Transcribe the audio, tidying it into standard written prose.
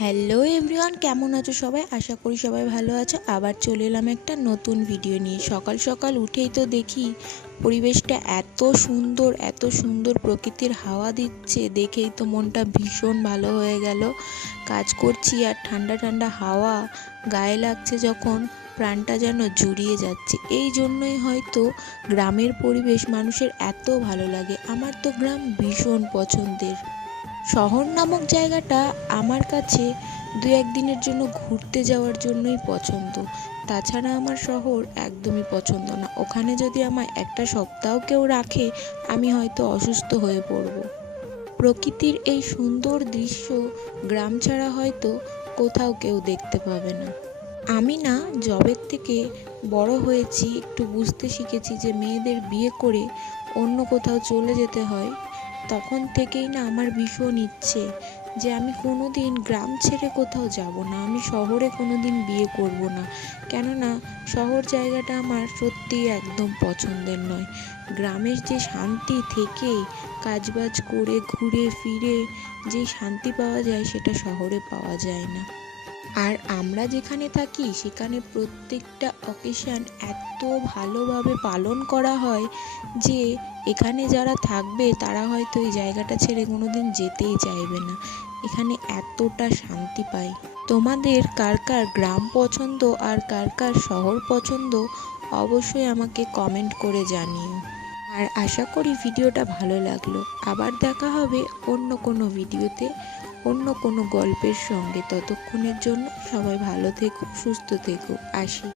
Hello everyone, কেমন আছো সবাই? আশা করি সবাই ভালো আছো। আবার চলে এলাম একটা নতুন ভিডিও নিয়ে। সকাল সকাল উঠেই তো দেখি পরিবেশটা এত সুন্দর প্রকৃতির হাওয়া দিচ্ছে, দেখেই তো মনটা ভীষণ ভালো হয়ে গেল। কাজ করছি আর ঠান্ডা ঠান্ডা হাওয়া গায়ে লাগছে যখন, প্রাণটা যেন জুড়িয়ে যাচ্ছে। এই জন্যই হয়তো গ্রামের পরিবেশ মানুষের এত ভালো লাগে। আমার তো গ্রাম ভীষণ পছন্দের। শহর নামক জায়গাটা আমার কাছে দু একদিনের জন্য ঘুরতে যাওয়ার জন্যই পছন্দ। তাছাড়া আমার শহর একদমই পছন্দ না। ওখানে যদি আমায় একটা সপ্তাহ কেউ রাখে, আমি হয়তো অসুস্থ হয়ে পড়ব। প্রকৃতির এই সুন্দর দৃশ্য গ্রাম ছাড়া হয়তো কোথাও কেউ দেখতে পাবে না। আমি না জবের থেকে বড় হয়েছি, একটু বুঝতে শিখেছি যে মেয়েদের বিয়ে করে অন্য কোথাও চলে যেতে হয়। তখন থেকেই না আমার ভীষণ ইচ্ছে যে আমি কোনো দিন গ্রাম ছেড়ে কোথাও যাব না, আমি শহরে কোনো দিন বিয়ে করব না। কেননা শহর জায়গাটা আমার সত্যিই একদম পছন্দের নয়। গ্রামের যে শান্তি থেকে কাজবাজ করে ঘুরে ফিরে যে শান্তি পাওয়া যায়, সেটা শহরে পাওয়া যায় না। আর আমরা যেখানে থাকি সেখানে প্রত্যেকটা অকেশান এত ভালোভাবে পালন করা হয় যে এখানে যারা থাকবে তারা হয়তো এই জায়গাটা ছেড়ে কোনো দিন যেতেই চাইবে না। এখানে এতটা শান্তি পাই। তোমাদের কার কার গ্রাম পছন্দ আর কার কার শহর পছন্দ, অবশ্যই আমাকে কমেন্ট করে জানিও। আর আশা করি ভিডিওটা ভালো লাগলো। আবার দেখা হবে অন্য কোনো ভিডিওতে, অন্য কোনো গল্পের সঙ্গে। ততক্ষণের জন্য সবাই ভালো থেকো, সুস্থ থেকো। আসি।